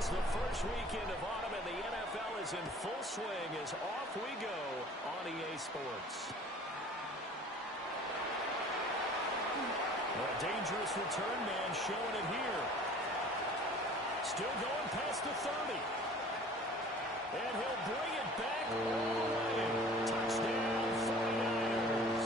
It's the first weekend of autumn, and the NFL is in full swing as off we go on EA Sports. A dangerous return man showing it here. Still going past the 30. And he'll bring it back all the way. Touchdown, 49ers.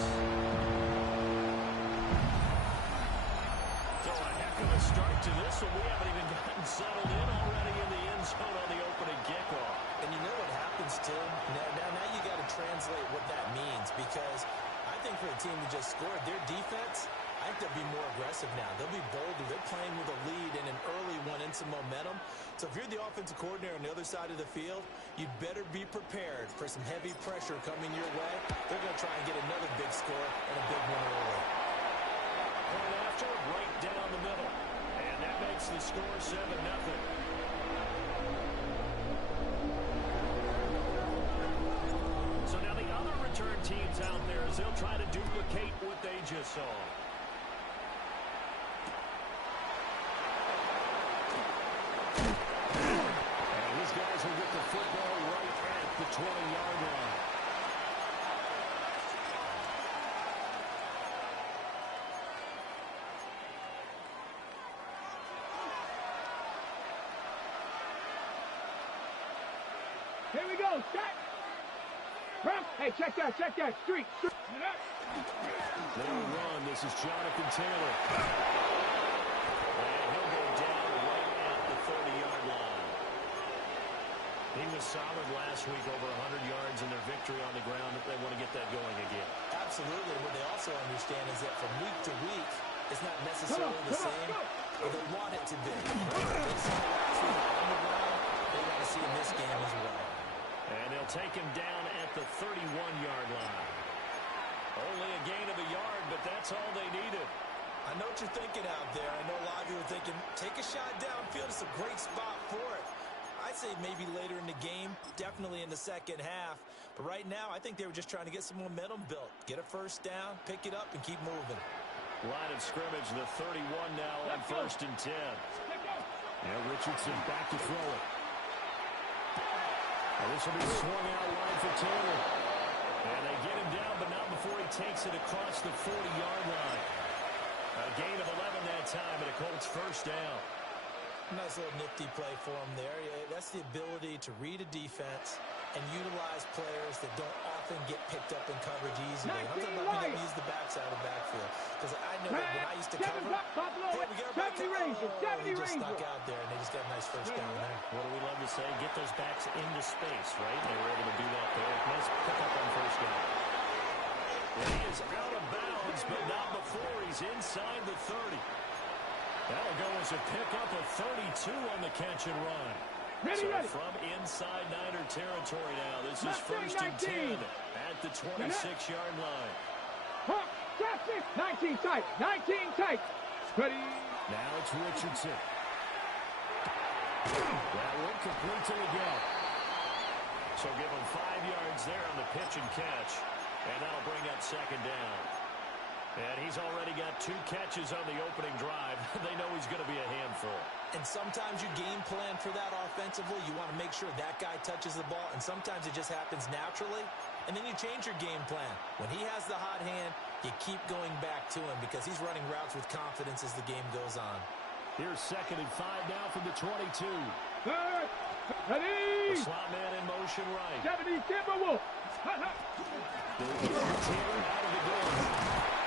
So a heck of a start to this one. We haven't even gotten settled in already in the end zone on the opening kickoff. And you know what happens, Tim? Now you got to translate what that means, because I think for a team that just scored, their defense, I think they'll be more aggressive now. They'll be bolder. They're playing with a lead and an early one and some momentum. So if you're the offensive coordinator on the other side of the field, you'd better be prepared for some heavy pressure coming your way. They're going to try and get another big score and a big one early. Point after, right down the middle. And that makes the score 7-0. So now the other return teams out there as they'll try to duplicate what they just saw. Guys will get the football right at the 20-yard line. Here we go, set. Hey, check that, street. They'll run. This is Jonathan Taylor. And he'll go down right at the 30-yard line. He was solid last week, over 100 yards in their victory on the ground. They want to get that going again. Absolutely. What they also understand is that from week to week, it's not necessarily the same, but they want it to be. They saw last week on the ground. They want to see in this game as well. And they'll take him down at the 31-yard line. Only a gain of a yard, but that's all they needed. I know what you're thinking out there. I know a lot of you are thinking, take a shot downfield. It's a great spot for it. I'd say maybe later in the game, definitely in the second half. But right now, I think they were just trying to get some momentum built. Get a first down, pick it up, and keep moving. Line of scrimmage, the 31 now on 1st and 10. Now Richardson back to throw it. And this will be swung out wide for Taylor. And they get him down, but not before he takes it across the 40-yard line. A gain of 11 that time, and a Colts first down. Nice little nifty play for him there. That's the ability to read a defense and utilize players that don't often get picked up in coverage easily. I'm talking about being able to use the backside of the backfield. Because I know that when I used to cover, hey, we got a back he just stuck out there, and they just got a nice first down there. What do we love to say? Get those backs into space, right? They were able to do that there. Nice pickup on first down. And he is out of bounds, but not before he's inside the 30. That'll go as a pickup of 32 on the catch and run. Ready. From inside Niner territory now. This is 1st and 10 at the 26-yard line. 19 tight. Ready. Now it's Richardson. That one complete to the gap. So give him 5 yards there on the pitch and catch. And that'll bring up second down. And he's already got 2 catches on the opening drive. They know he's going to be a handful. And sometimes you game plan for that offensively. You want to make sure that guy touches the ball. And sometimes it just happens naturally. And then you change your game plan. When he has the hot hand, you keep going back to him because he's running routes with confidence as the game goes on. Here's 2nd and 5 now from the 22. Ready. The slot man in motion right. 70 Timberwolf. Taylor out of the door.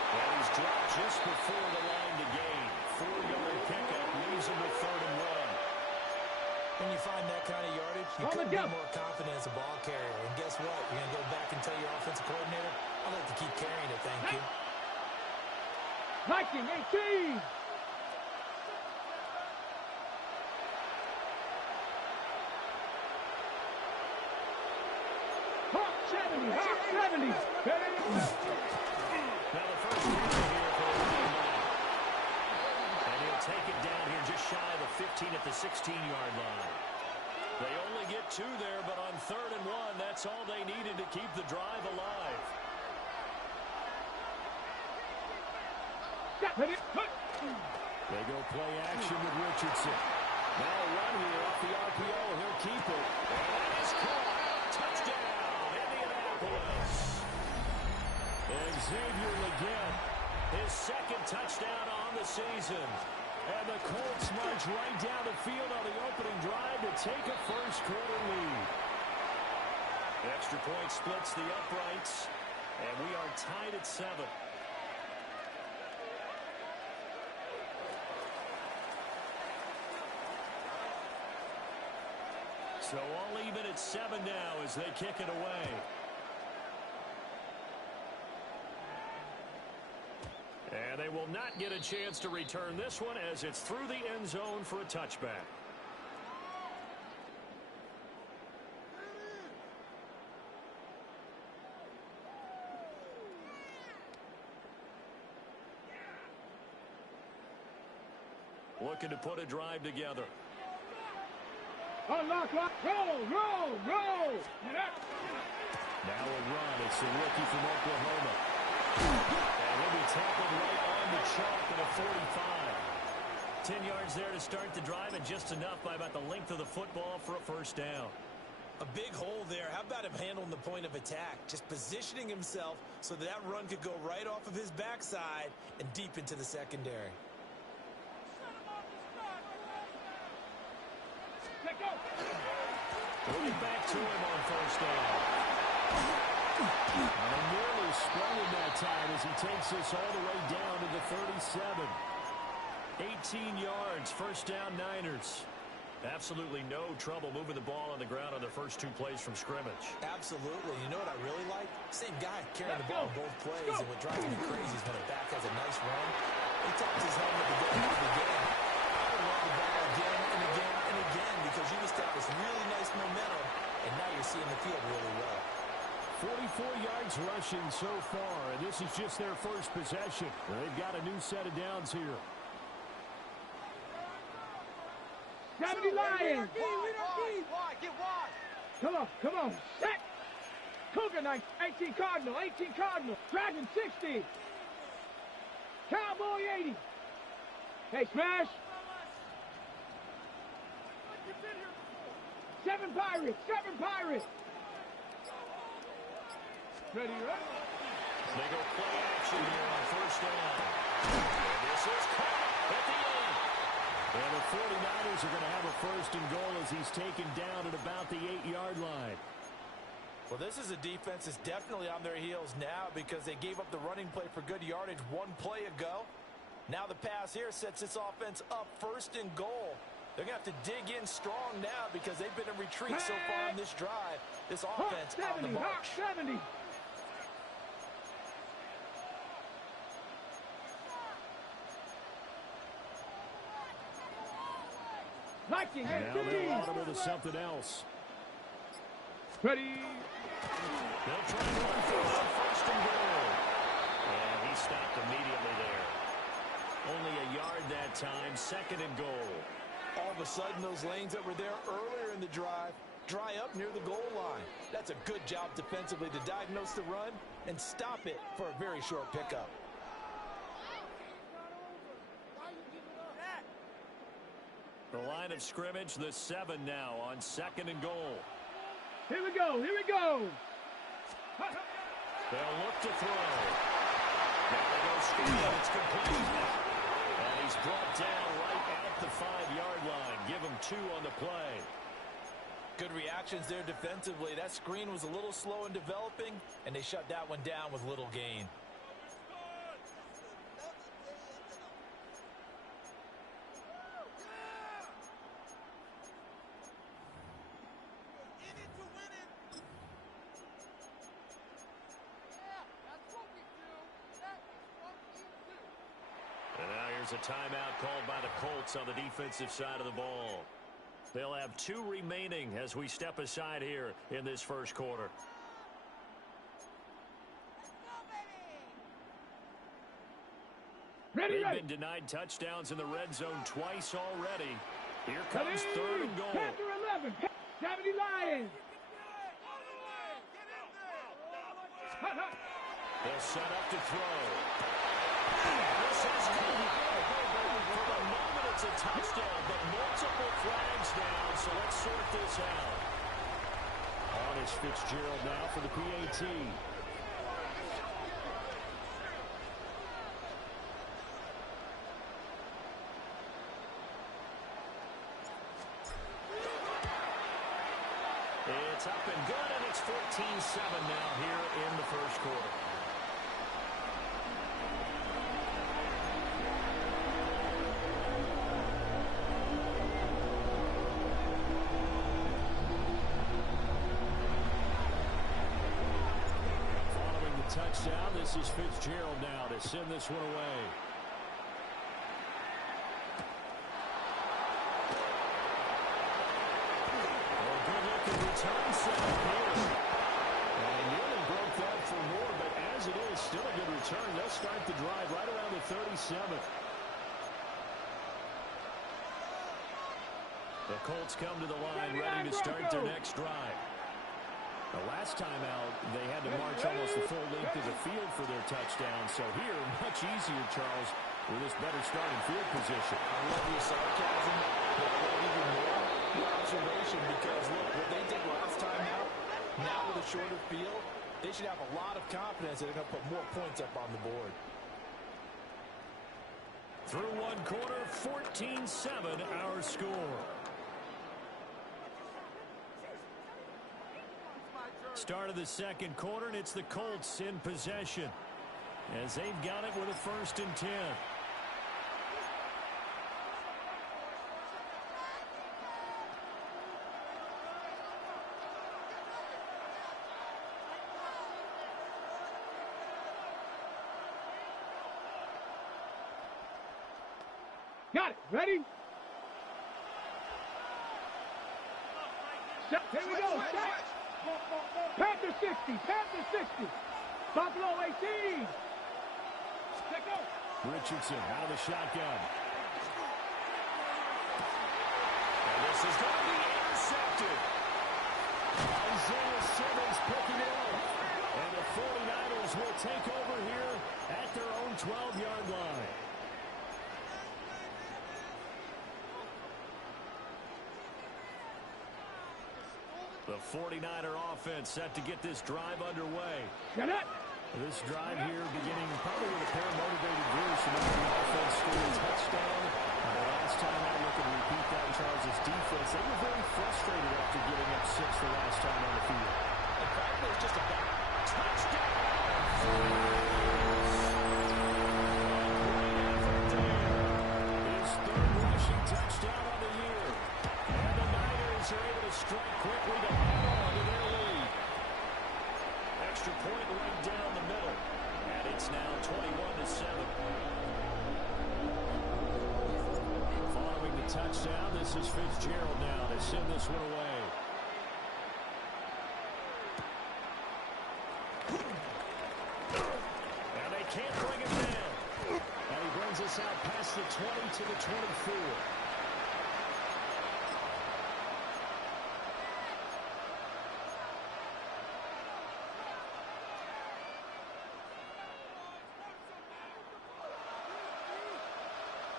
And he's dropped just before the line to gain. 4-yard pickup leaves him with 3rd and 1. When you find that kind of yardage, you couldn't be more confident as a ball carrier. And guess what? You're going to go back and tell your offensive coordinator, I'd like to keep carrying it, thank you. Viking 18. Hawk 70. Now the first down here for the running back. And he'll take it down here just shy of the 15 at the 16-yard line. They only get 2 there, but on 3rd and 1, that's all they needed to keep the drive alive. They go play action with Richardson. Now a run here off the RPO. He'll keep it. And that is caught. Touchdown, Indianapolis. And Xavier Legette, his second touchdown on the season. And the Colts march right down the field on the opening drive to take a first-quarter lead. Extra point splits the uprights, and we are tied at 7. So all even at 7 now as they kick it away. And they will not get a chance to return this one as it's through the end zone for a touchback. Looking to put a drive together. Unlock, lock, roll, roll, roll. Now a run. It's the rookie from Oklahoma. And he'll be tackled right on the chalk at a 45. 10 yards there to start the drive, and just enough by about the length of the football for a first down. A big hole there. How about him handling the point of attack? Just positioning himself so that run could go right off of his backside and deep into the secondary. Moving back to him on first down. And nearly sprung him that time as he takes this all the way down to the 37. 18 yards, first down Niners. Absolutely no trouble moving the ball on the ground on their first 2 plays from scrimmage. Absolutely. You know what I really like? Same guy carrying the ball on both plays, and what drives me crazy is when a back has a nice run, he taps his helmet to go into the game. I would run the ball again and again and again because you establish really nice momentum, and now you're seeing the field really well. 44 yards rushing so far, and this is just their first possession. They've got a new set of downs here. 70 Lions! Get wide! Come on, come on. Set! Cougar Knights, 18 Cardinal, 18 Cardinal. Dragon 60. Cowboy 80. Hey, smash! 7 Pirates, 7 Pirates. Ready, right? They go play action here on first down. And this is caught at the end. And the 49ers are going to have a first and goal as he's taken down at about the 8-yard line. Well, this is a defense that's definitely on their heels now because they gave up the running play for good yardage 1 play ago. Now the pass here sets this offense up first and goal. They're going to have to dig in strong now because they've been in retreat so far on this drive. This offense on the march. 70. Liking Now they're audible to something else. Ready. They'll try and run first and goal. And he stopped immediately there. Only a yard that time, second and goal. All of a sudden, those lanes that were there earlier in the drive dry up near the goal line. That's a good job defensively to diagnose the run and stop it for a very short pickup. The line of scrimmage, the 7 now on second and goal. Here we go, here we go. They'll look to throw. Now they go screen, it's complete. And he's brought down right at the 5-yard line. Give him 2 on the play. Good reactions there defensively. That screen was a little slow in developing, and they shut that one down with little gain. And now here's a timeout called by the Colts on the defensive side of the ball. They'll have 2 remaining as we step aside here in this first quarter. Ready, They've been denied touchdowns in the red zone twice already. Here comes third and goal. Chapter 11, 70 Lions. They'll set up to throw. This is good. For the moment, it's a touchdown, but multiple flags down, so let's sort this out. On is Fitzgerald now for the PAT. It's up and good, and it's 14-7 now here in the first quarter. Following the touchdown, this is Fitzgerald now to send this one away. Return set here. And nearly broke that for more, but as it is, still a good return. They'll start the drive right around the 37. The Colts come to the line ready to start their next drive. The last time out, they had to march almost the full length of the field for their touchdown. So here, much easier, Charles, with this better starting field position. I love your sarcasm, but I love even more your observation because, look, what they did last time out, now with a shorter field, they should have a lot of confidence that they're going to put more points up on the board. Through one quarter, 14-7 our score. Start of the second quarter, and it's the Colts in possession as they've got it with a 1st and 10. Got it. Ready? Set. Here we go. Set. Panther 60. Panther 60. Buffalo 18. Let go. Richardson out of the shotgun. And this is going to be intercepted. Isaiah Simmons picking it up. And the 49ers will take over here at their own 12-yard line. The 49er offense set to get this drive underway. Get it. This drive here beginning probably with a pair of motivated Bruce, and then the offense scored a touchdown. The last time I look and repeat that in Charles' defense, they were very frustrated after giving up 6 the last time on the field. In fact, it was just a touchdown. His 3rd rushing touchdown on the year. And the Niners are able to strike quickly to hold on to their lead. Extra point right down the middle. And it's now 21-7. Following the touchdown, this is Fitzgerald now to send this one away. And they can't bring it down. And he brings us out past the 20 to the 24.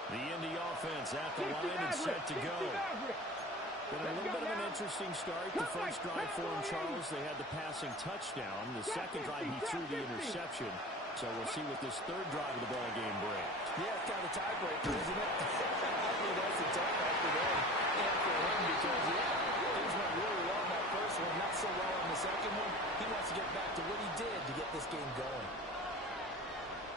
The Indy offense at the line and set to go. Been a little bit of an interesting start. The first drive for him, Charles, they had the passing touchdown. The second drive, he threw the interception. So we'll see what this 3rd drive of the ball game brings. Yeah, it's kind of a tiebreaker, isn't it? I mean, that's a tough one for them and for him because, things went really well in that first one, not so well in the second one. He wants to get back to what he did to get this game going.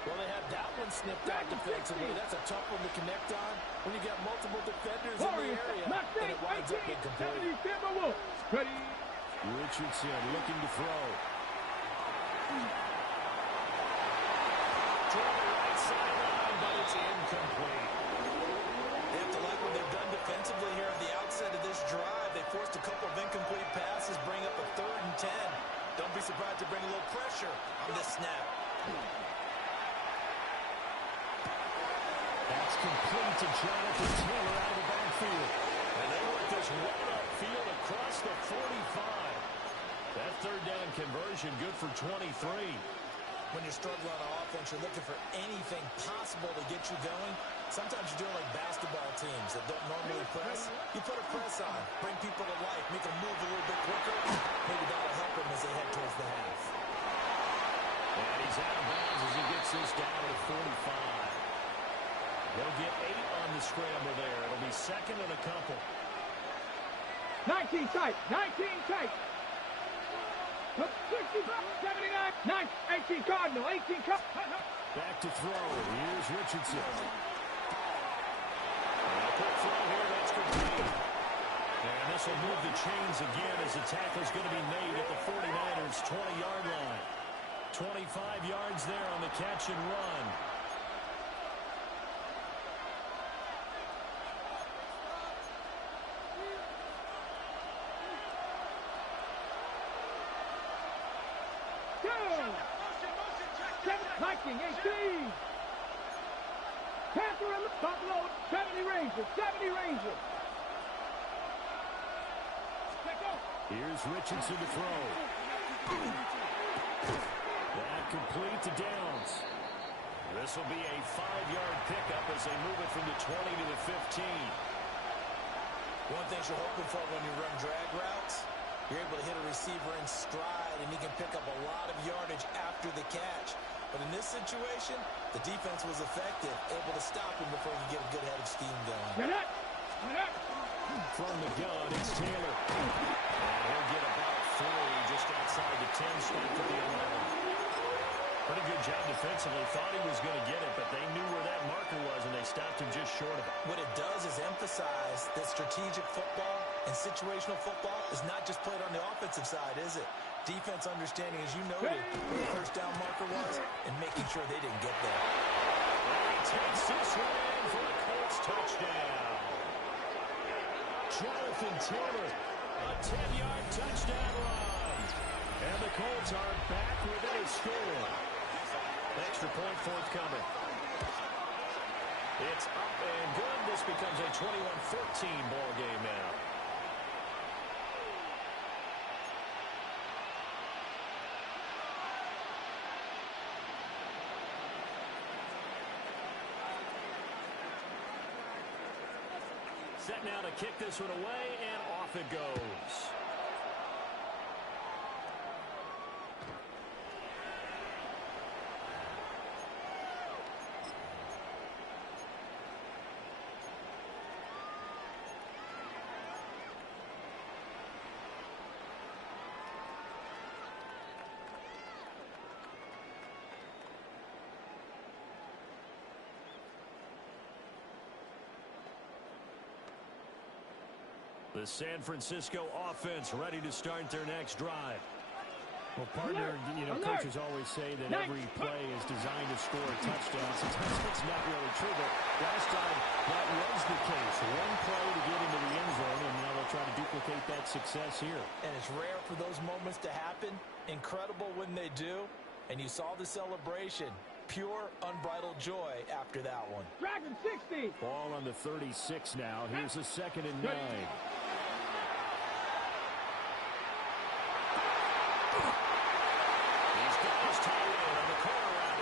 Well, they have that one snipped out defensively. That's a tough one to connect on when you got multiple defenders in the area, and it winds up incomplete. Richardson looking to throw. To the right sideline, but it's incomplete. They have to like what they've done defensively here at the outset of this drive. They forced a couple of incomplete passes, bring up a 3rd and 10. Don't be surprised to bring a little pressure on this snap. That's complete to Jonathan Taylor out of the backfield. And they work this right upfield across the 45. That 3rd down conversion good for 23. When you're struggling on offense, you're looking for anything possible to get you going. Sometimes you do it like basketball. ball teams that don't normally press, you put a press on, bring people to life, make them move a little bit quicker. Maybe that'll help them as they head towards the half. And he's out of bounds as he gets this down to 45. They'll get 8 on the scramble there. It'll be second and a couple. 19 tight. 19 tight. 65, 79, 18 Cardinal, 18 Cardinal. Back to throw. Here's Richardson. And a quick throw here. That's complete. And this will move the chains again as the tackle's going to be made at the 49ers' 20-yard line. 25 yards there on the catch and run. Viking 18. Panther and Buffalo 70 Rangers. 70 Rangers. Here's Richardson to throw. That complete to Downs. This will be a 5-yard pickup as they move it from the 20 to the 15. One thing you're hoping for when you run drag routes, you're able to hit a receiver in stride, and he can pick up a lot of yardage after the catch. But in this situation, the defense was effective, able to stop him before he get a good head of steam going. From the gun, it's Taylor. And he'll get about 3 just outside the 10, stopped at the 11. Pretty good job defensively. Thought he was going to get it, but they knew where that marker was, and they stopped him just short of it. What it does is emphasize that strategic football and situational football is not just played on the offensive side, is it? Defense understanding, as you noted, where the first down marker was, and making sure they didn't get there. And he takes this one in for a Colts touchdown. Jonathan Taylor, a 10-yard touchdown run. And the Colts are back within a score. Extra point forthcoming. It's up and good. This becomes a 21-14 ball game now. Set now to kick this one away, and off it goes. The San Francisco offense ready to start their next drive. Well, partner, coaches always say that every play is designed to score a touchdown. Sometimes it's not really true, but last time that was the case. One play to get into the end zone, and now they'll try to duplicate that success here. And it's rare for those moments to happen. Incredible when they do. And you saw the celebration. Pure, unbridled joy after that one. Dragon 60. Ball on the 36 now. Here's a 2nd and 9.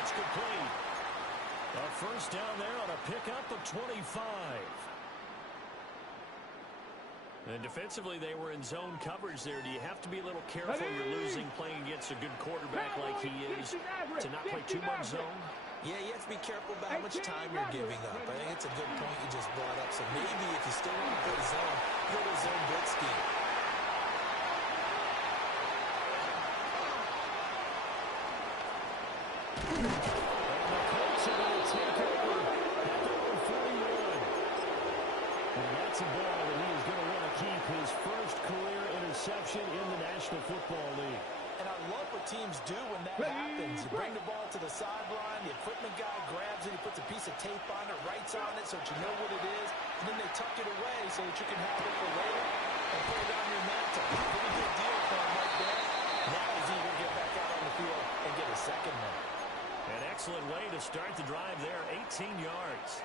Complete. A first down there on a pickup of 25. And defensively, they were in zone coverage there. Do you have to be a little careful? You're losing playing against a good quarterback like he is to not play too much zone? Yeah, you have to be careful about how much time you're giving up. I think it's a good point you just brought up. So maybe if you still want to play zone, go to zone blitz scheme. That's a ball that he is going to want to keep, his first career interception in the National Football League. And I love what teams do when that happens. You bring the ball to the sideline, the equipment guy grabs it, he puts a piece of tape on it, writes on it so that you know what it is, and then they tuck it away so that you can have it for later and put it on your mantle. Pretty good deal for him right there. Now he's eager to get back out on the field and get a second one. An excellent way to start the drive there, 18 yards.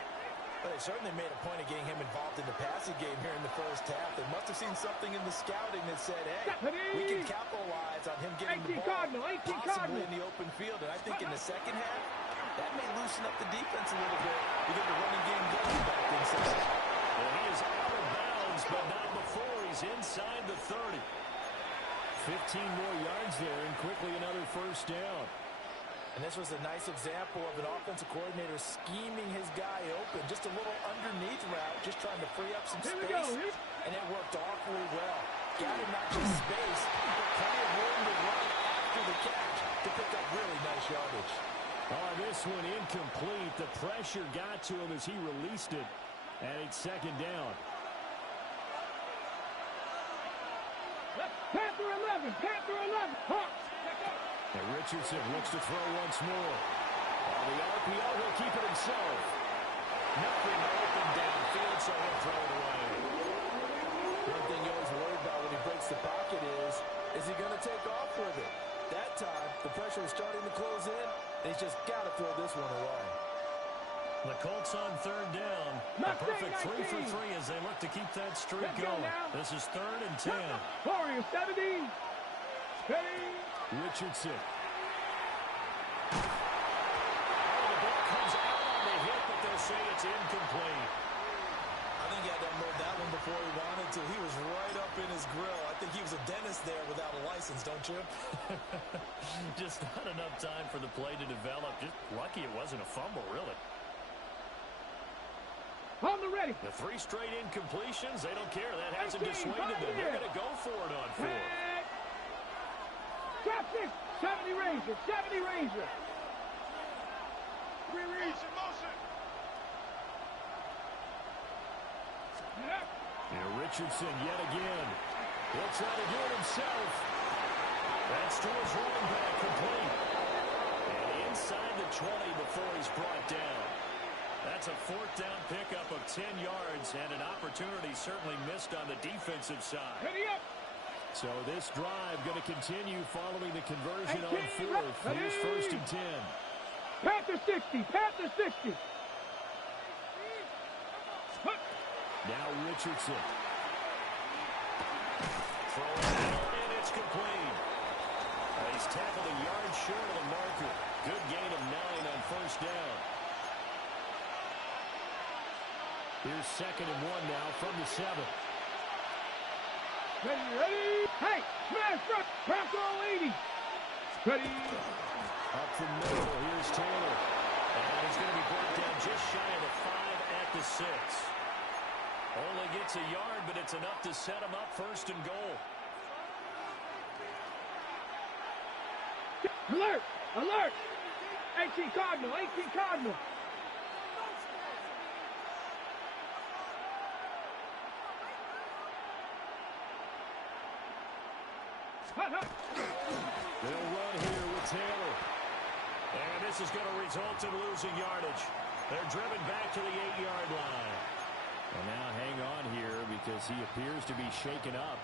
But they certainly made a point of getting him involved in the passing game here in the first half. They must have seen something in the scouting that said, hey, we can capitalize on him getting the ball possibly in the open field. And I think in the second half, that may loosen up the defense a little bit. We get the running game going back in session. he's inside the 30. 15 more yards there, and quickly another first down. And this was a nice example of an offensive coordinator scheming his guy open. Just a little underneath route, just trying to free up some space. And it worked awfully well. Got him not just space, but plenty of room to run after the catch to pick up really nice yardage. Oh, this one incomplete. The pressure got to him as he released it. And it's second down. Panther 11, Panther 11. Hawks. And Richardson looks to throw once more. On the RPO, he'll keep it himself. Nothing open downfield, so he'll throw it away. One thing you always worry about when he breaks the pocket is he going to take off with it? That time, the pressure was starting to close in, and he's just got to throw this one away. The Colts on third down. A perfect 3 for 3 as they look to keep that streak going. This is 3rd and 10. Warriors 70. Ready. Richardson. Oh, the ball comes out on the hit, but they'll say it's incomplete. I think he had to unload that one before he wanted to. He was right up in his grill. I think he was a dentist there without a license, don't you? Just not enough time for the play to develop. Just lucky it wasn't a fumble, really. On the ready. The 3 straight incompletions, they don't care. That hasn't dissuaded them. They're going to go for it on 4th. Drop 6. 70 Ranger. 70 Ranger. Motion, motion. And Richardson yet again. He'll try to do it himself. That's to his running back, complete. And inside the 20 before he's brought down. That's a 4th down pickup of 10 yards and an opportunity certainly missed on the defensive side. Ready up. So this drive going to continue following the conversion on 4th. Here's 1st and 10. Panther 60. Panther 60. Now Richardson. Throw it out, and it's complete. He's tackled a yard short of the marker. Good gain of 9 on 1st down. Here's 2nd and 1 now from the 7. Ready. Hey, smash front. Bronco 80. Ready. Up the middle. Here's Taylor. And he's going to be brought down just shy of the 5 at the 6. Only gets a yard, but it's enough to set him up 1st and goal. Alert. Alert. 18 Cardinal. 18 Cardinal. They'll run here with Taylor. And this is going to result in losing yardage. They're driven back to the 8-yard line. Well, now hang on here because he appears to be shaken up.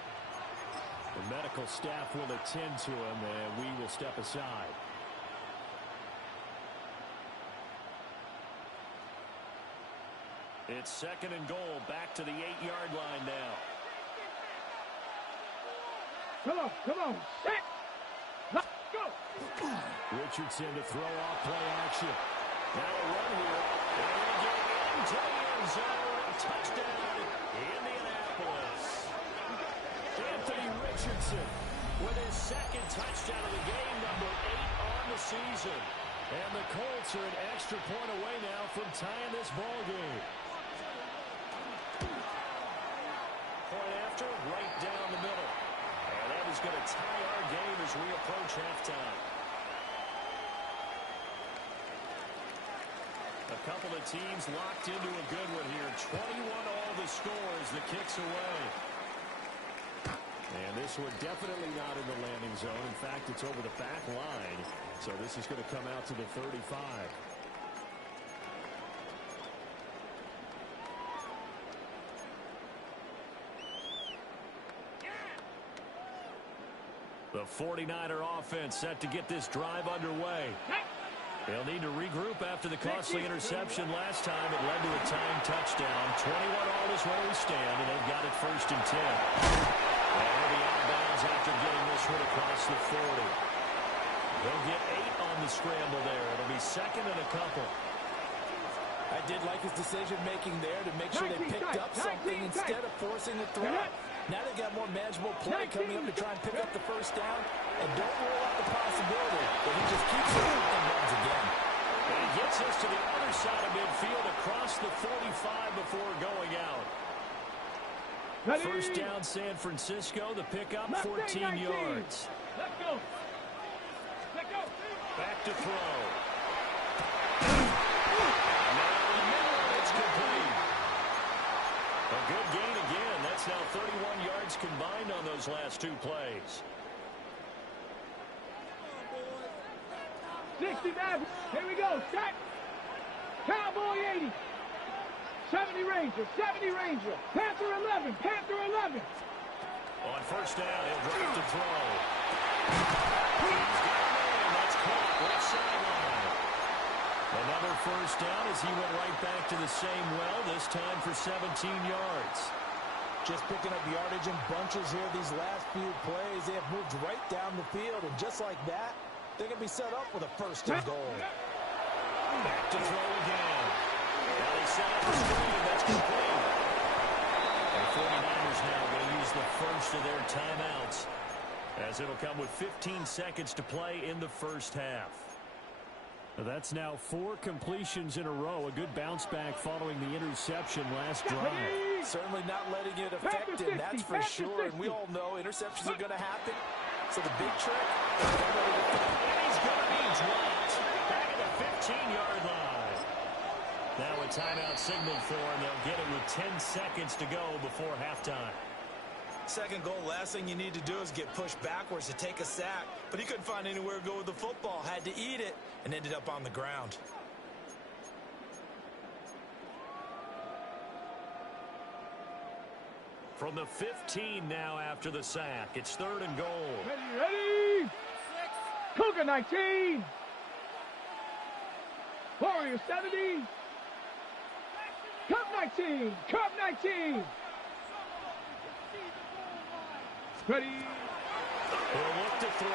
The medical staff will attend to him, and we will step aside. It's 2nd and goal, back to the 8-yard line now. Come on. Set. Let's go. Richardson to throw off play action. Now a run here. And they get into the end zone. Touchdown, Indianapolis. Anthony Richardson with his 2nd touchdown of the game, number 8 on the season. And the Colts are an extra point away now from tying this ball game. Point after, right down the middle. And that is going to tie our game as we approach halftime. A couple of teams locked into a good one here. 21 all the score as the kick's away. And this one definitely not in the landing zone. In fact, it's over the back line. So this is going to come out to the 35. The 49er offense set to get this drive underway. They'll need to regroup after the costly interception last time. It led to a tying touchdown. 21 all is where we stand, and they've got it 1st and 10. And they'll be out of bounds after getting this one across the 40. They'll get 8 on the scramble there. It'll be 2nd and a couple. I did like his decision-making there to make sure they picked up something instead of forcing the throw. Now they've got more manageable play coming up to try and pick up the first down. And don't rule out the possibility that he just keeps it and runs again. And he gets us to the other side of midfield across the 45 before going out. Ready? First down, San Francisco. The pickup, 14 yards. Let's go. Let's go. Back to throw. Now in the middle, it's complete. A good gain again. That's now 31 yards combined on those last two plays. 69. Here we go. Set. Cowboy 80. 70 Ranger. 70 Ranger. Panther 11. Panther 11. On first down, he'll drop to throw. He's got a man. That's caught. Left sideline. Another first down as he went right back to the same well, this time for 17 yards. Just picking up yardage in bunches here these last few plays. They have moved right down the field, and just like that, they're going to be set up with a first and goal. Back to throw again. Now they set up the screen, and that's complete. And 49ers now going to use the first of their timeouts, as it'll come with 15 seconds to play in the first half. That's now 4 completions in a row. A good bounce back following the interception last drive. Certainly not letting it affect him, that's for sure. And we all know interceptions are going to happen. So the big trick, he's going to be dropped back at the 15-yard line. Now a timeout signaled for, and they'll get it with 10 seconds to go before halftime. Second goal, last thing you need to do is get pushed backwards to take a sack. But he couldn't find anywhere to go with the football, had to eat it, and ended up on the ground. From the 15 now after the sack. It's third and goal. Ready? Cougar 19. Warrior 70. Cup 19. Cup 19. Ready? He'll look to throw. Oh,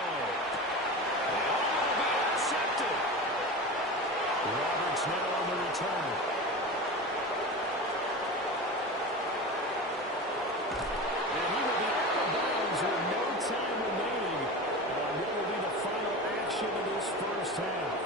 be intercepted. Roberts now on the return. And he will be out of bounds with no time remaining on what will be the final action of this first half.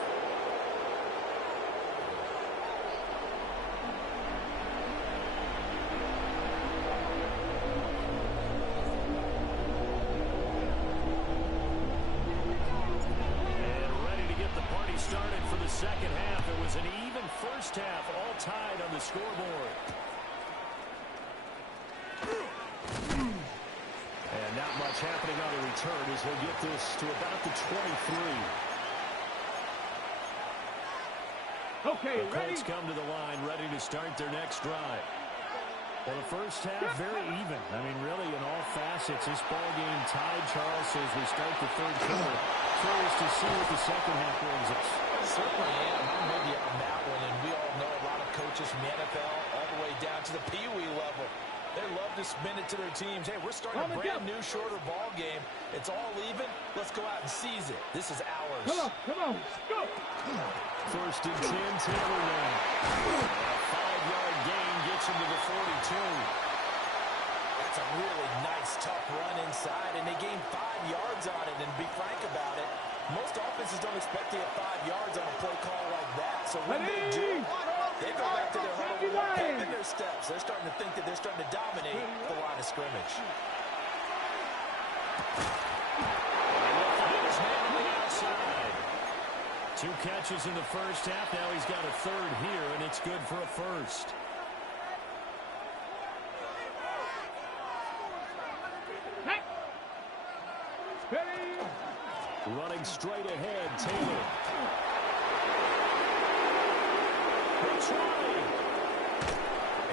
Started for the second half. It was an even first half, all tied on the scoreboard. And not much happening on the return as he'll get this to about the 23. Okay, the ready? Colts come to the line, ready to start their next drive. Well, the first half, very even. I mean, really, in all facets, this ball game tied, Charles, as we start the third quarter. Curious to see what the second half brings us. Certainly am. I'm with you on that one, and we all know a lot of coaches from the NFL all the way down to the Pee Wee level. They love to spin it to their teams. Hey, we're starting a brand new, shorter ball game. It's all even. Let's go out and seize it. This is ours. Come on, go. First and 10, Taylor now. A 5-yard gain gets him to the 42. That's a really nice, tough run inside, and they gained 5 yards on it. And to be frank about it, most offenses don't expect to get 5 yards on a play call like that. So when they do, they go back to their huddle with pep in their steps. They're starting to think that they're starting to dominate the line of scrimmage. His man on the outside. 2 catches in the first half. Now he's got a third here, and it's good for a first. Running straight ahead, Taylor. It's running.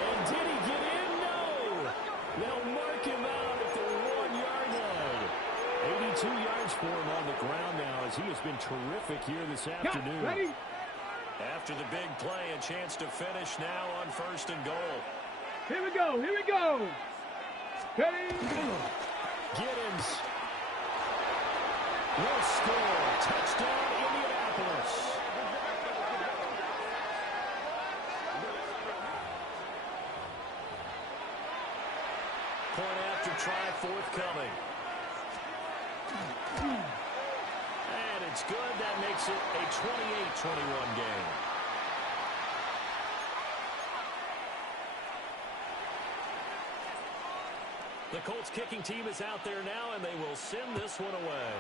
And did he get in? No. They'll mark him out at the 1-yard line. 82 yards for him on the ground now, as he has been terrific here this afternoon. Ready? After the big play, a chance to finish now on first and goal. Here we go. Here we go. Ready? Giddens will score. Touchdown, Indianapolis. Point extra try forthcoming. And it's good. That makes it a 28-21 game. The Colts kicking team is out there now, and they will send this one away.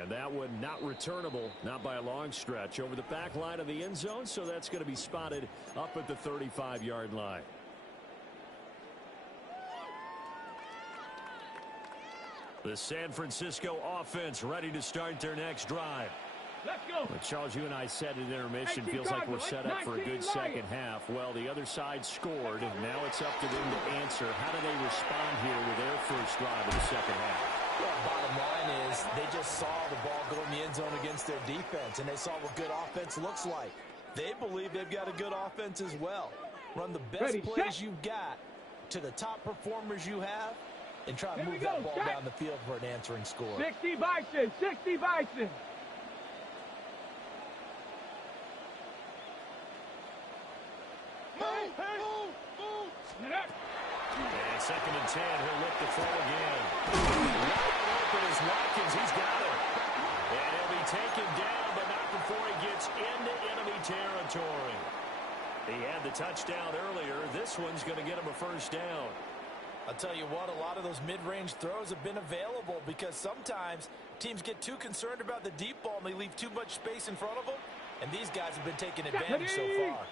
And that one not returnable, not by a long stretch, over the back line of the end zone, so that's going to be spotted up at the 35-yard line. The San Francisco offense ready to start their next drive. Let's go. Well, Charles, you and I said at intermission, feels like we're set up for a good second half. Well, the other side scored, and now it's up to them to answer. How do they respond here with their first drive of the second half? Well, bottom line is they just saw the ball go in the end zone against their defense, and they saw what good offense looks like. They believe they've got a good offense as well. Run the best plays you've got to the top performers you have, and try to move that ball down the field for an answering score. 60 Bison, 60 Bison. And second and 10, he'll look to throw again. Wide open is Watkins. He's got it. And he'll be taken down, but not before he gets into enemy territory. He had the touchdown earlier. This one's going to get him a first down. I'll tell you what, a lot of those mid-range throws have been available because sometimes teams get too concerned about the deep ball and they leave too much space in front of them. And these guys have been taking advantage so far.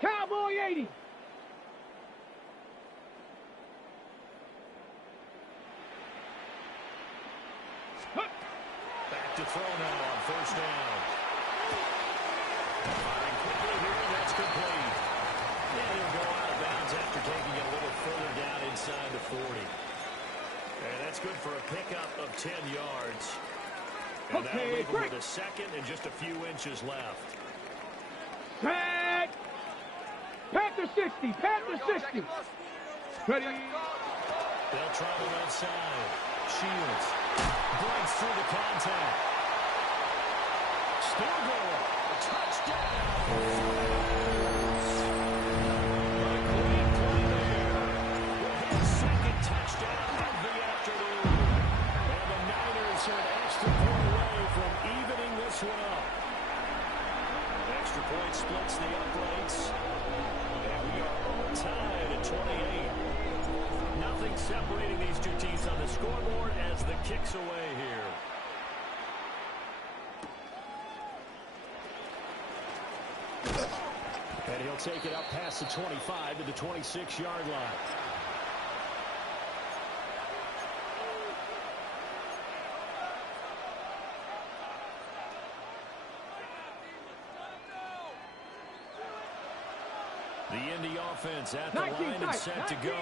Cowboy 80. Back to throw now on first down. Firing quickly here, that's complete. And he'll go out of bounds after taking it a little further down inside the 40. And that's good for a pickup of 10 yards. And that'll leave him with a second and just a few inches left. Tag. Panther 60, Panther 60. Ready. They'll try the left side. Shields breaks through the contact. Still going. Touchdown. A great play there. His second touchdown of the afternoon. And the Niners are an extra point away from evening this one up. Extra point splits the uprights. And we are all tied at 28. Nothing separating these two teams on the scoreboard as the kick's away here. And he'll take it up past the 25 to the 26-yard line. The Indy offense at the line and set to go.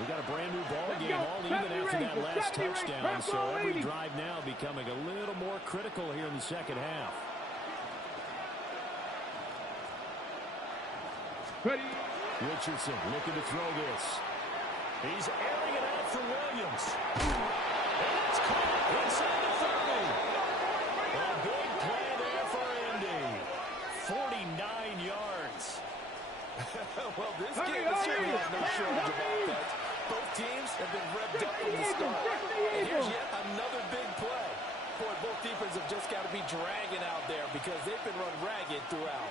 We got a brand new ball game all even after that last touchdown, so every drive now becoming a little more critical here in the second half. Ready. Richardson looking to throw this. He's airing it out for Williams. And it's caught inside the 30. A big play there for Indy. 49 yards. Well, this game has certainly had no shortage of offense. Both teams have been revved up from the start. And here's yet another big play. Boy, both defenses have just got to be dragging out there because they've been run ragged throughout.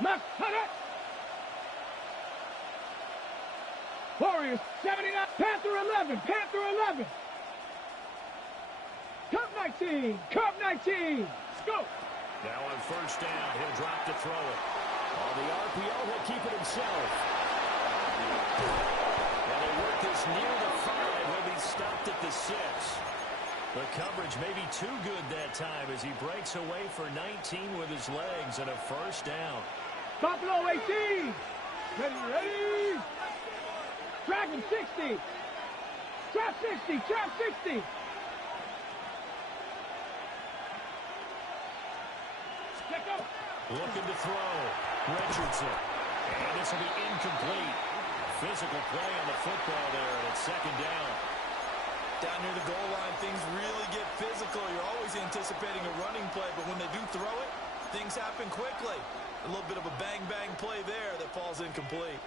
Left, Warriors 79, Panther 11, Panther 11. Cup 19, Cup 19. Go. Now on first down, he'll drop to throw it. On the RPO, he'll keep it himself. And they work this near the 5. He'll be stopped at the 6. The coverage may be too good that time as he breaks away for 19 with his legs and a first down. Buffalo 18. Ready. Dragon 60. Trap 60, trap 60. Let go. Looking to throw. Richardson. And this will be incomplete. Physical play on the football there, and it's second down. Down near the goal line, things really get physical. You're always anticipating a running play, but when they do throw it, things happen quickly. A little bit of a bang-bang play there that falls incomplete.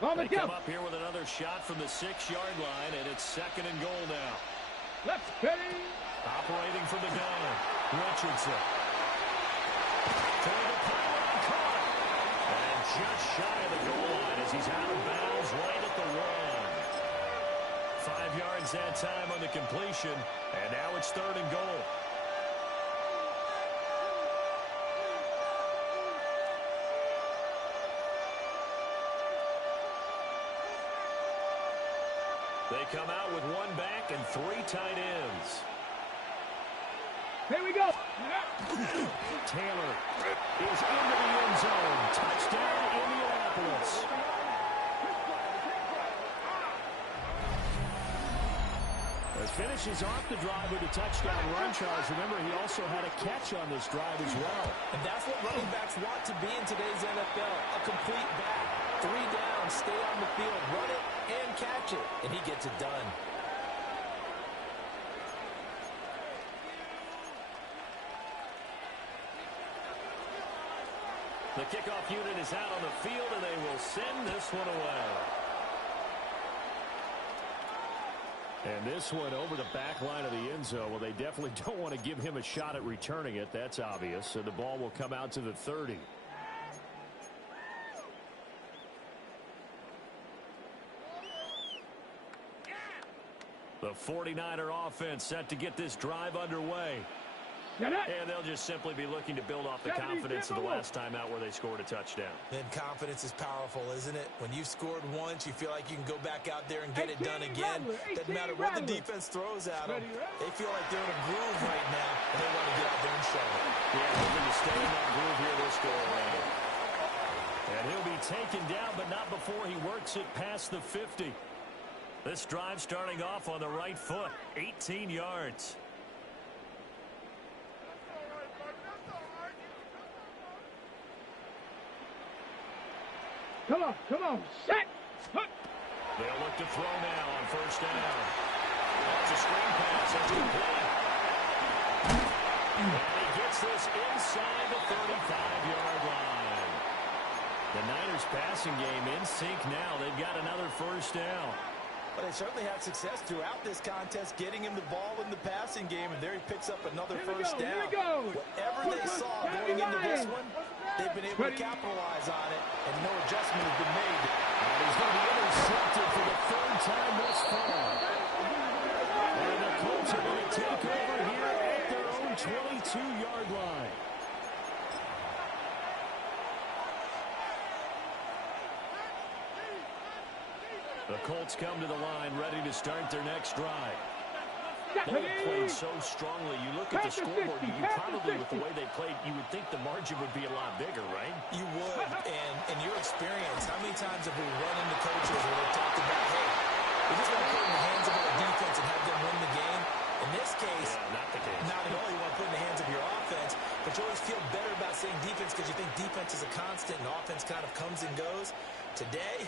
They come up here with another shot from the 6-yard line, and it's 2nd and goal now. Let's finish. Operating from the gun, Richardson. To the pylon, caught. And just shy of the goal line as he's out of bounds right at the 1. 5 yards that time on the completion, and now it's 3rd and goal. They come out with 1 back and 3 tight ends. Here we go. Taylor is into the end zone. Touchdown, Indianapolis. As finishes off the drive with a touchdown run, Charles. Remember, he also had a catch on this drive as well. And that's what running backs want to be in today's NFL. A complete back. 3 down, stay on the field, run it, and catch it. And he gets it done. The kickoff unit is out on the field, and they will send this one away. And this one over the back line of the end zone. Well, they definitely don't want to give him a shot at returning it. That's obvious. So the ball will come out to the 30. The 49er offense set to get this drive underway. And they'll just simply be looking to build off the confidence of the last time out where they scored a touchdown. And confidence is powerful, isn't it? When you've scored once, you feel like you can go back out there and get it done again. Doesn't matter what the defense throws at them. They feel like they're in a groove right now, and they want to get out there and show it. Yeah, hoping to stay in that groove here this go around. And he'll be taken down, but not before he works it past the 50. This drive starting off on the right foot, 18 yards. Come on, set. They'll look to throw now on 1st down. That's a screen pass. That's complete. And he gets this inside the 35-yard line. The Niners passing game in sync now. They've got another 1st down. But they certainly had success throughout this contest, getting him the ball in the passing game, and there he picks up another 1st down. Whatever they saw going into this one, they've been able to capitalize on it, and no adjustment has been made. And he's going to be intercepted for the 3rd time thus far. And the Colts are going to take over here at their own 22-yard line. The Colts come to the line, ready to start their next drive. They have played so strongly. You look at the scoreboard, you probably, with the way they played, you would think the margin would be a lot bigger, right? You would. And in your experience, how many times have we run into coaches where they've talked about, hey, we just want to put it in the hands of our defense and have them win the game? In this case, not the case. Not at all. You want to put it in the hands of your offense, but you always feel better about saying defense because you think defense is a constant and offense kind of comes and goes. Today,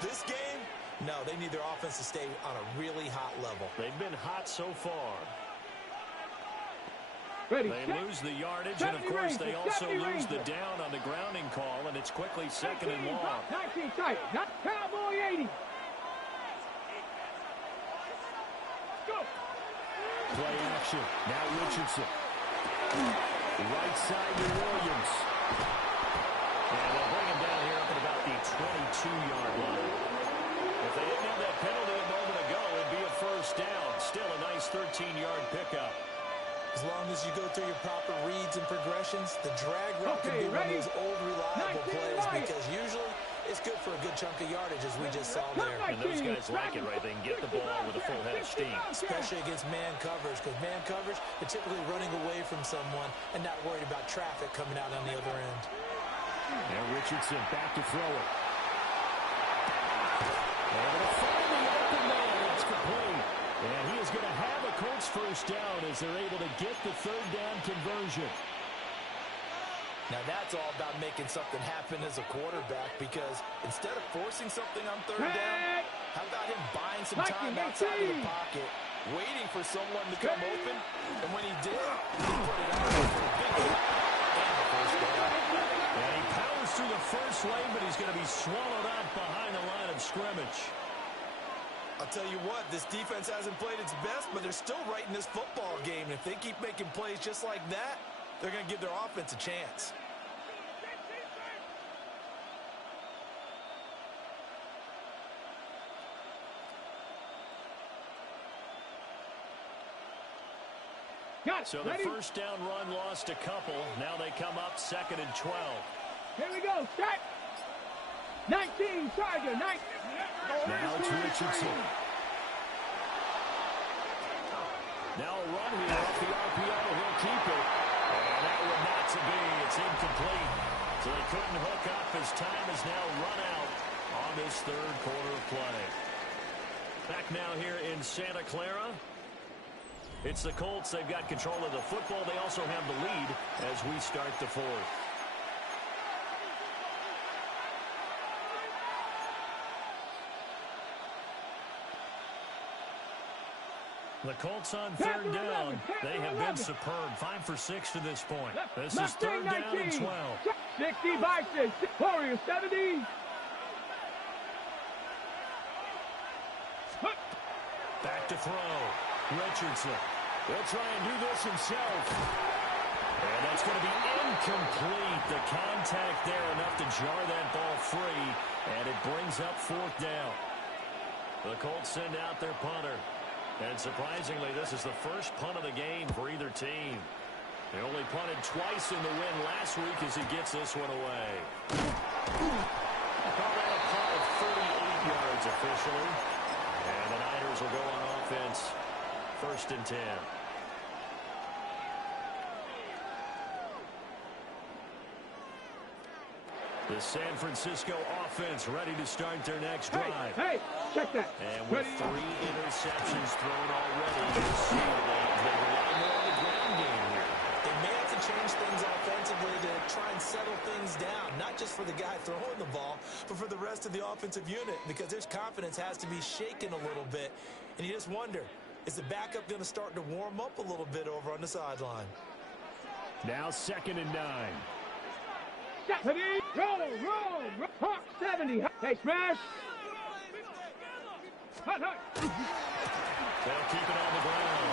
this game, no, they need their offense to stay on a really hot level. They've been hot so far. Ready, they lose the yardage, and of course they also lose the down on the grounding call, and it's quickly 2nd and long. 19 tight, not Cowboy 80. Go. Play action. Now Richardson. Right side to Williams. And they'll bring him down here up at about the 22-yard line. If they didn't have that penalty a moment ago, it'd be a 1st down. Still a nice 13-yard pickup. As long as you go through your proper reads and progressions, the drag route can be one of those old reliable plays because usually it's good for a good chunk of yardage, as we just saw there. And those guys like it, right? They can get the ball with a full head of steam. Especially against man coverage, because man coverage, they're typically running away from someone and not worried about traffic coming out on the other end. Now Richardson back to throw it. They're going to find the open man. It's complete. And he is going to have a Colts 1st down as they're able to get the 3rd down conversion. Now that's all about making something happen as a quarterback, because instead of forcing something on 3rd down, How about him buying some time outside of the pocket, waiting for someone to come open, and when he did, he put it out there for a big hit and the first down. And he powers through the first lane, but he's going to be swallowed up behind the line of scrimmage. I'll tell you what, this defense hasn't played its best, but they're still right in this football game. And if they keep making plays just like that, they're going to give their offense a chance. So the first down run lost a couple. Now they come up 2nd and 12. Here we go. Set. 19, Tiger. 19. Now it's Richardson. Now a run here off the RPO. He'll keep it. And that one not to be. It's incomplete. So they couldn't hook up as time is now run out on this third quarter of play. Back now here in Santa Clara. It's the Colts. They've got control of the football. They also have the lead as we start the fourth. The Colts on third down. They have been superb. 5 for 6 to this point. This is third down and 12. 60 by 6. Warriors 70. Back to throw. Richardson. He'll try and do this himself. And that's going to be incomplete. The contact there enough to jar that ball free. And it brings up fourth down. The Colts send out their punter. And surprisingly, this is the first punt of the game for either team. They only punted twice in the win last week as he gets this one away. Call that a punt of 38 yards officially. And the Niners will go on offense. 1st and 10. The San Francisco offense ready to start their next drive. Hey, check that. And with 3 interceptions thrown already, you see they rely more on the ground game here. They may have to change things offensively to try and settle things down, not just for the guy throwing the ball, but for the rest of the offensive unit, because their confidence has to be shaken a little bit. And you just wonder, is the backup going to start to warm up a little bit over on the sideline? Now 2nd and 9. 70. Roll. Hawk 70. Hey, smash. Hut. They'll keep it on the ground.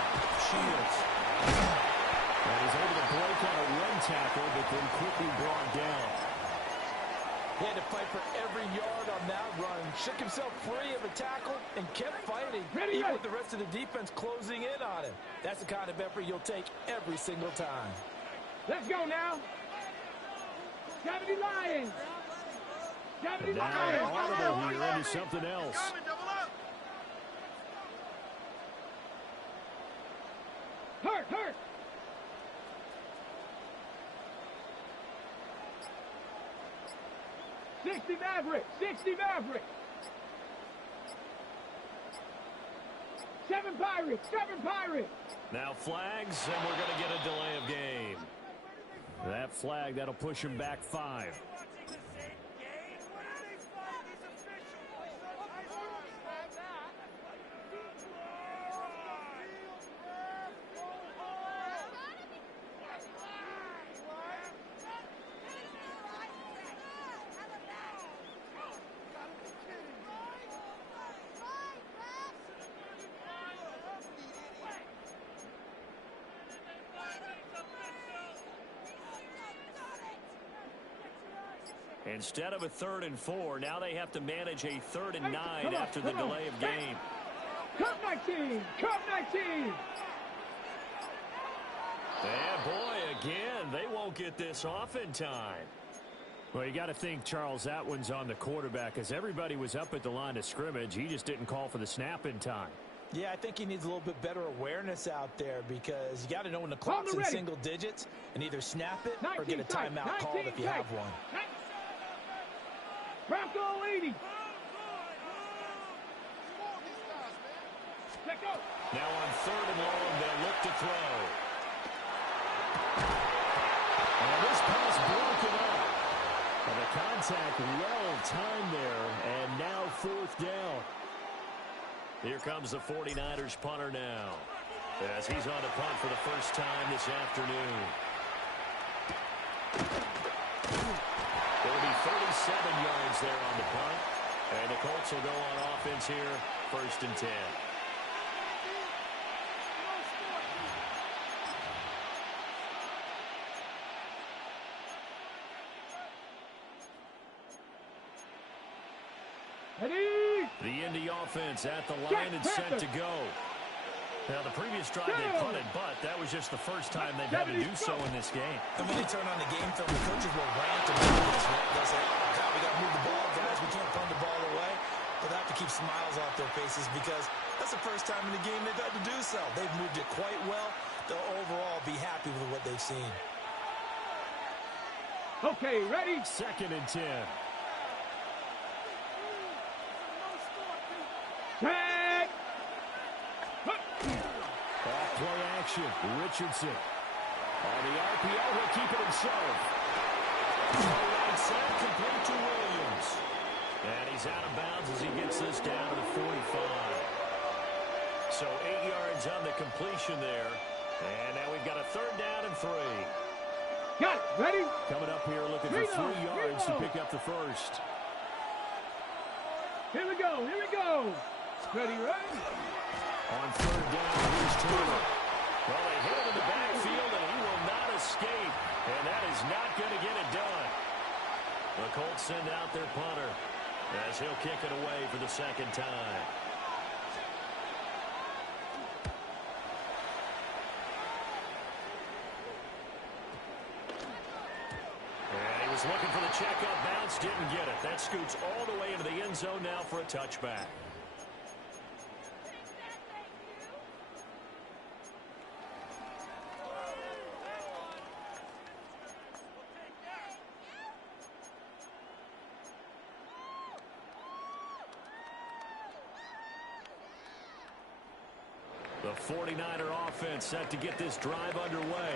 Shields. And he's able to break out a run tackle, but then quickly brought down. He had to fight for every yard on that run. Shook himself free of a tackle and kept fighting, even with the rest of the defense closing in on him. That's the kind of effort you'll take every single time. Let's go now. 70 Lions. 70 Now Lions. audible here into something else. Hurt. 60 Maverick. 7 Pirates. Now flags, and we're going to get a delay of game. That flag, that'll push him back 5. Instead of a 3rd and 4, now they have to manage a 3rd and 9 after the delay of game. Cup 19. And boy, again, they won't get this off in time. Well, you got to think, Charles, that one's on the quarterback, as everybody was up at the line of scrimmage. He just didn't call for the snap in time. Yeah, I think he needs a little bit better awareness out there, because you got to know when the clock's in single digits and either snap it or get a timeout called if you have one. Bronco 80. Let go. Now on 3rd and long, they'll look to throw. And this pass broken up. And the contact well timed there, and now 4th down. Here comes the 49ers punter now, as he's on to punt for the first time this afternoon. There'll be 37 yards there on the punt, and the Colts will go on offense here, 1st and 10. The Indy offense at the line and set to go. Now, the previous drive they punted, but that was just the first time they've had to do so in this game. And when they turn on the game film, the coaches will rant about this. They'll say, oh, God, we got to move the ball, guys. We can't punt the ball away. But they have to keep smiles off their faces because that's the first time in the game they've had to do so. They've moved it quite well. They'll overall be happy with what they've seen. Okay, ready? 2nd and 10. Set. Off-play action. Richardson. On the RPO, he'll keep it himself. Right side, complete to Williams. And he's out of bounds as he gets this down to the 45. So 8 yards on the completion there. And now we've got a 3rd down and 3. Got it. Ready? Coming up here looking for 3 yards to pick up the first. Here we go. Here we go. Ready, ready? On 3rd down, here's Taylor. Well, they hit him in the backfield, and he will not escape. And that is not going to get it done. The Colts send out their punter as he'll kick it away for the 2nd time. And he was looking for the checkup bounce, didn't get it. That scoots all the way into the end zone now for a touchback. The 49er offense set to get this drive underway.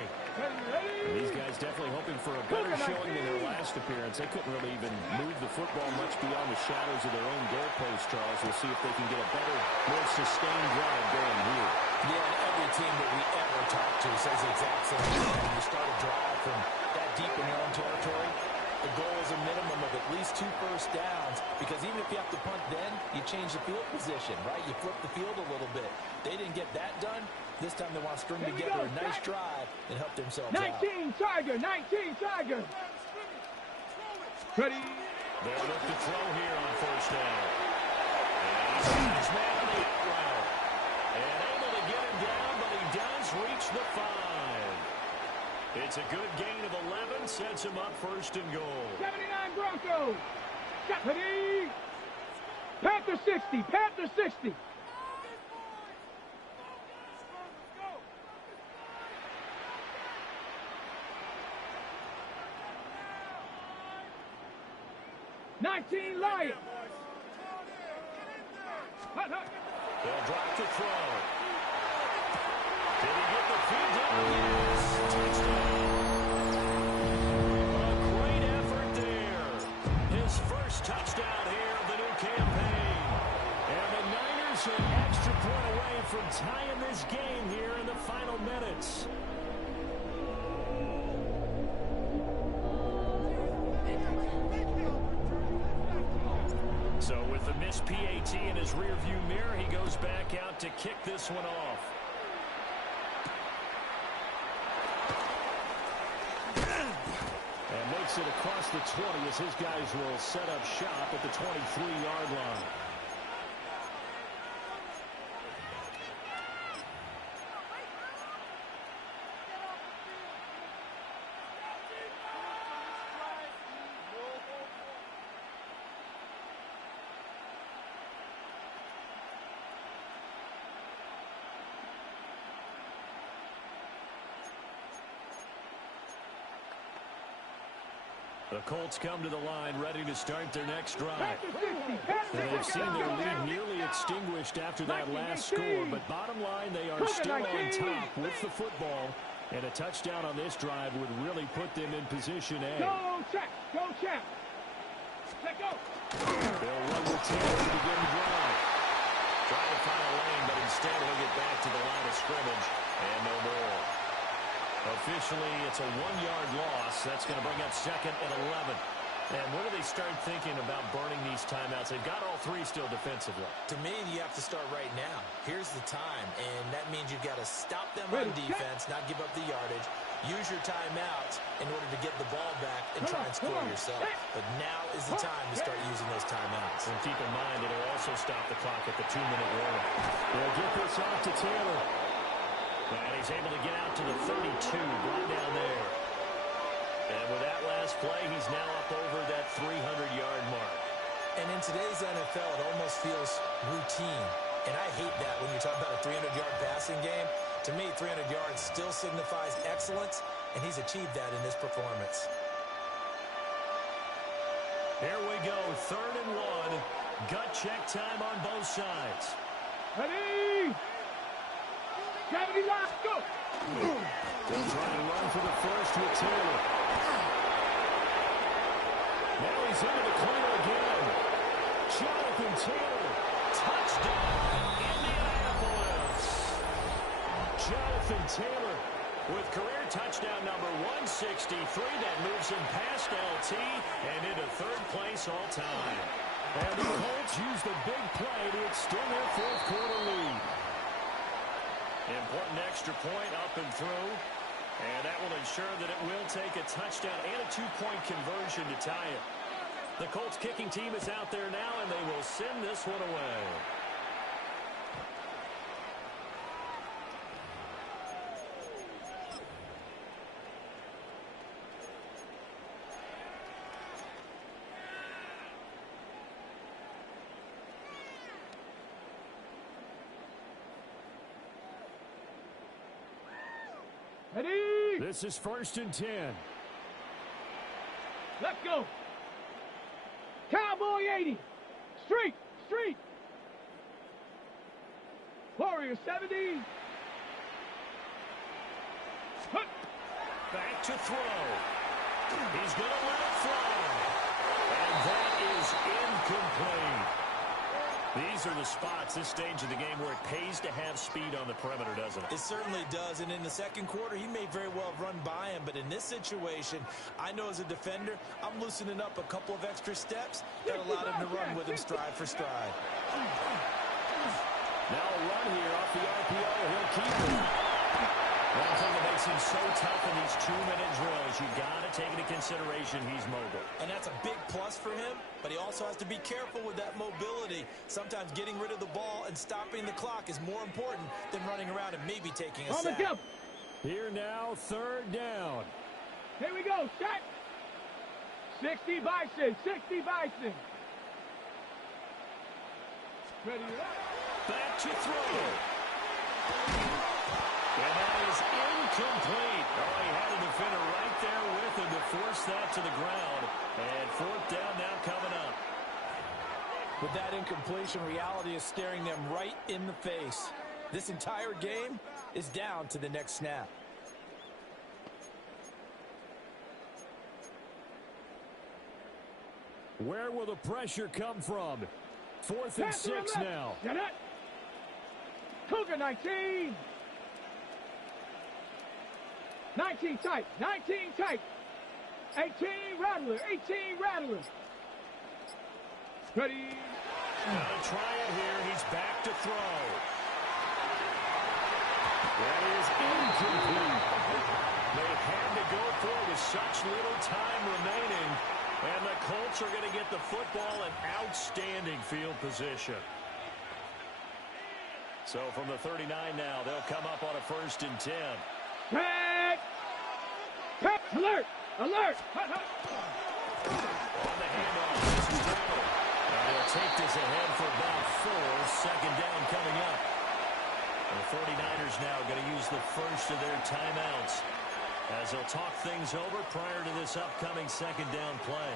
These guys definitely hoping for a better showing than their last appearance. They couldn't really even move the football much beyond the shadows of their own goalpost, Charles. We'll see if they can get a better, more sustained drive going here. Yeah, and every team that we ever talk to says the exact same thing. When you start a drive from that deep in your own territory, the goal is a minimum of at least 2 first downs, because even if you have to punt then, you change the field position, right? You flip the field a little bit. They didn't get that done. This time they want to string together a nice drive and help themselves 19 Tiger, 19 Tiger. Ready? They'll look to throw here on 1st down. And he's got his man on the out route. And able to get him down, but he does reach the 5. It's a good gain of 11, sets him up 1st and goal. 79 Broncos. Ready? Panther 60, Panther 60. Lions. They'll drop to throw. Did he get the feed down? Yes. Touchdown. A great effort there. His first touchdown here of the new campaign. And the Niners an extra point away from tying this game here in the final minutes. So with the missed PAT in his rearview mirror, he goes back out to kick this one off. And makes it across the 20 as his guys will set up shop at the 23-yard line. The Colts come to the line ready to start their next drive. And they've seen their lead nearly extinguished after that last score, but bottom line, they are still on top with the football, and a touchdown on this drive would really put them in position A. Go, check. Go, check. Let go. They'll run with Taylor to begin the drive. Trying to find a lane, but instead he'll get back to the line of scrimmage and no more. Officially, it's a 1-yard loss. That's going to bring up second and 11. And when do they start thinking about burning these timeouts? They've got all three still defensively. To me, you have to start right now. Here's the time, and that means you've got to stop them on defense, not give up the yardage. Use your timeouts in order to get the ball back and try and score yourself. But now is the time to start using those timeouts. And keep in mind, it'll also stop the clock at the 2-minute warning. They'll get this off to Taylor. And he's able to get out to the 32, brought down there. And with that last play, he's now up over that 300-yard mark. And in today's NFL, it almost feels routine. And I hate that when you talk about a 300-yard passing game. To me, 300 yards still signifies excellence, and he's achieved that in this performance. Here we go, 3rd and 1. Gut check time on both sides. Ready? 70 left, go! They'll try to run for the first with Taylor. Now he's into the corner again. Jonathan Taylor. Touchdown, Indianapolis. Jonathan Taylor. With career touchdown number 163, that moves him past LT and into 3rd place all time. And the Colts use the big play to extend their 4th quarter lead. Important extra point up and through. And that will ensure that it will take a touchdown and a 2-point conversion to tie it. The Colts kicking team is out there now, and they will send this one away. Ready? This is 1st and 10. Let's go. Cowboy 80. Street. Warrior 70. Hut. Back to throw. He's going to let it fly. And that is incomplete. These are the spots, this stage of the game, where it pays to have speed on the perimeter, doesn't it? It certainly does, and in the second quarter, he may very well have run by him, but in this situation, I know as a defender, I'm loosening up a couple of extra steps that allowed him to run with him stride for stride. Now a run here off the RPO. He'll keep it. One thing that makes him so tough in these 2-minute drills, you got to take into consideration he's mobile. And that's a big plus for him, but he also has to be careful with that mobility. Sometimes getting rid of the ball and stopping the clock is more important than running around and maybe taking a sack. Here now, 3rd down. Here we go, set. 60 Bison. Ready? Back to throw. And that is incomplete. Oh, he had a defender right there with him to force that to the ground. And 4th down now coming up. With that incompletion, reality is staring them right in the face. This entire game is down to the next snap. Where will the pressure come from? 4th and 6 now. Get it. Cougar 19. 19 tight. 18 Rattler. Ready? Gotta try it here. He's back to throw. That is incomplete. They had to go for it with such little time remaining. And the Colts are going to get the football in outstanding field position. So from the 39 now, they'll come up on a 1st and 10. Pack. Alert. On the handoff, this is Brown. And they'll take this ahead for about 4. 2nd down coming up. And the 49ers now going to use the first of their timeouts as they'll talk things over prior to this upcoming 2nd down play.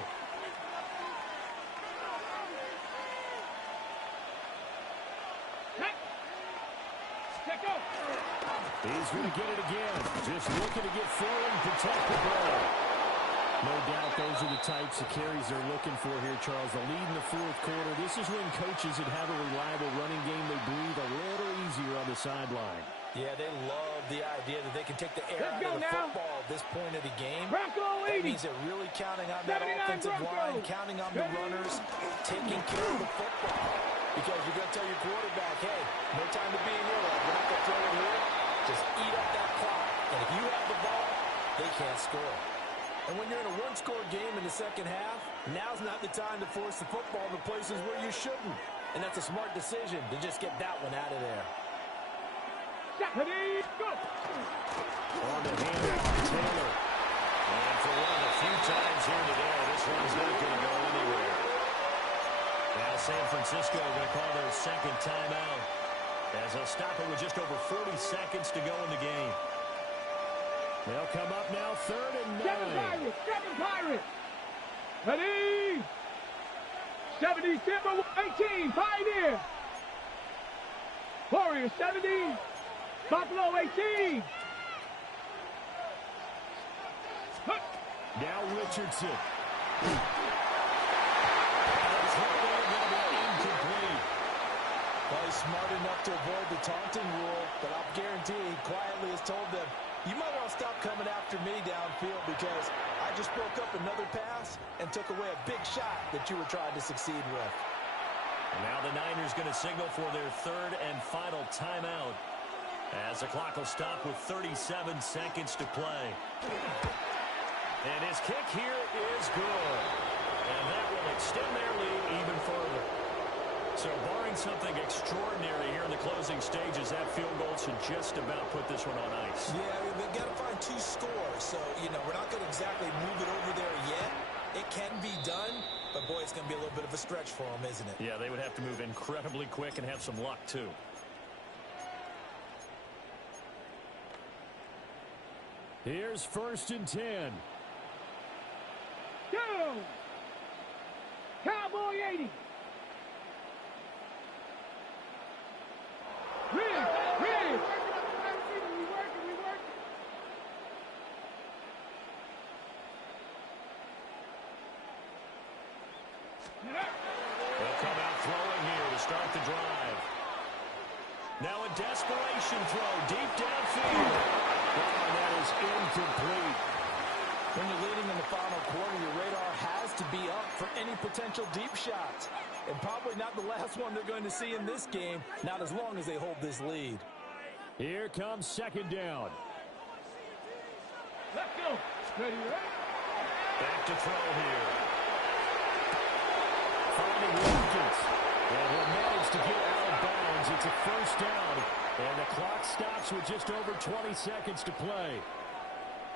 He's going to get it again. Just looking to get forward and protect the ball. No doubt those are the types of carries they're looking for here, Charles. The lead in the fourth quarter. This is when coaches that have a reliable running game, they breathe a little easier on the sideline. Yeah, they love the idea that they can take the air out of the football at this point of the game. That means they're really counting on that offensive line, counting on the runners, taking care of the football. Because you're going to tell your quarterback, hey, no time to be in your life. We're not going to throw it here. Just eat up that clock. And if you have the ball, they can't score. And when you're in a one-score game in the second half, now's not the time to force the football to places where you shouldn't. And that's a smart decision to just get that one out of there. On the handoff, Taylor. And for one of the few times here today, this one's not going to go anywhere. Now San Francisco going to call their second timeout, as they'll stop it with just over 40 seconds to go in the game. They'll come up now, 3rd and 9. Seven Pirates. Ready. 70, 18, Pioneer. Warriors 70, Buffalo 18. Now Richardson. Well, he's smart enough to avoid the taunting rule, but I'll guarantee he quietly has told them, you might want to stop coming after me downfield because I just broke up another pass and took away a big shot that you were trying to succeed with. And now the Niners going to signal for their 3rd and final timeout, as the clock will stop with 37 seconds to play. And his kick here is good. And that will extend their lead even further. So barring something extraordinary here in the closing stages, that field goal should just about put this one on ice. Yeah, they've got to find 2 scores. So, we're not going to exactly move it over there yet. It can be done, but, boy, it's going to be a little bit of a stretch for them, isn't it? Yeah, they would have to move incredibly quick and have some luck, too. Here's 1st and 10. Go! Cowboy 80. Ridge! They'll come out throwing here to start the drive. Now a desperation throw deep downfield. Oh, that is incomplete. When you're leading in the final quarter, your radar has to be up for any potential deep shots. And probably not the last one they're going to see in this game, not as long as they hold this lead. Here comes 2nd down. Let's go. Ready, Back to throw here. Finding Watkins. And will manage to get out of bounds. It's a 1st down. And the clock stops with just over 20 seconds to play.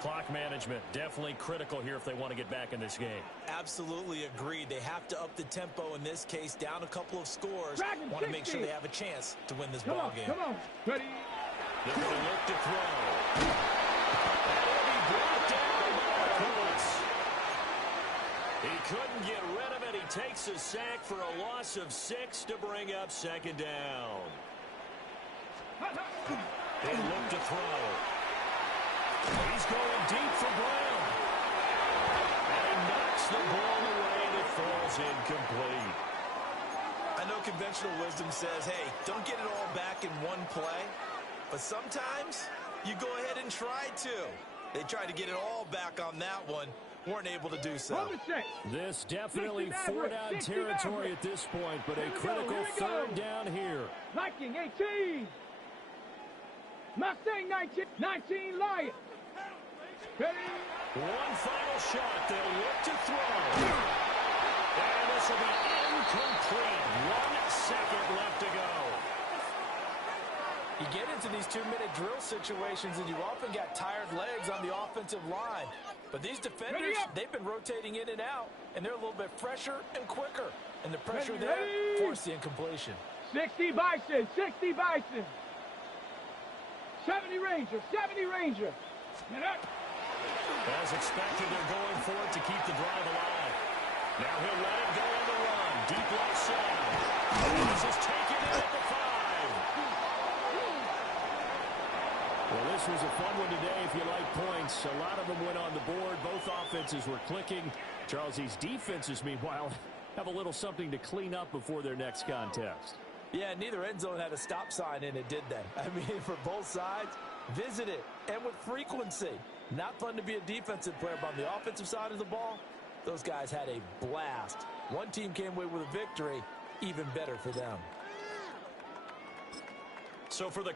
Clock management, definitely critical here if they want to get back in this game. Absolutely agreed. They have to up the tempo in this case, down a couple of scores. Want to make sure they have a chance to win this ball game. Come on. Ready. They're going to look to throw. And it'll be brought down by Colts. He couldn't get rid of it. He takes a sack for a loss of 6 to bring up 2nd down. They look to throw. He's going deep for Brown. And he knocks the ball away and it falls incomplete. I know conventional wisdom says, hey, don't get it all back in one play. But sometimes you go ahead and try to. They tried to get it all back on that one. Weren't able to do so. This definitely 4-down territory at this point, but a critical 3rd down here. Viking 18. Mustang 19 Lion. Ready? One final shot. They'll look to throw. And this will be incomplete. 1 second left to go. You get into these 2-minute drill situations and you often got tired legs on the offensive line. But these defenders, they've been rotating in and out, and they're a little bit fresher and quicker. And the pressure there forced the incompletion. 60 Bison, 60 Bison. 70 Ranger, 70 Ranger. As expected, they're going for it to keep the drive alive. Now he'll let it go on the run. Deep left side. This is taken in at the 5. Well, this was a fun one today if you like points. A lot of them went on the board. Both offenses were clicking. Charles, these defenses, meanwhile, have a little something to clean up before their next contest. Yeah, neither end zone had a stop sign in it, did they? I mean, for both sides, visit it, and with frequency. Not fun to be a defensive player, but on the offensive side of the ball, those guys had a blast. One team came away with a victory, even better for them. So for the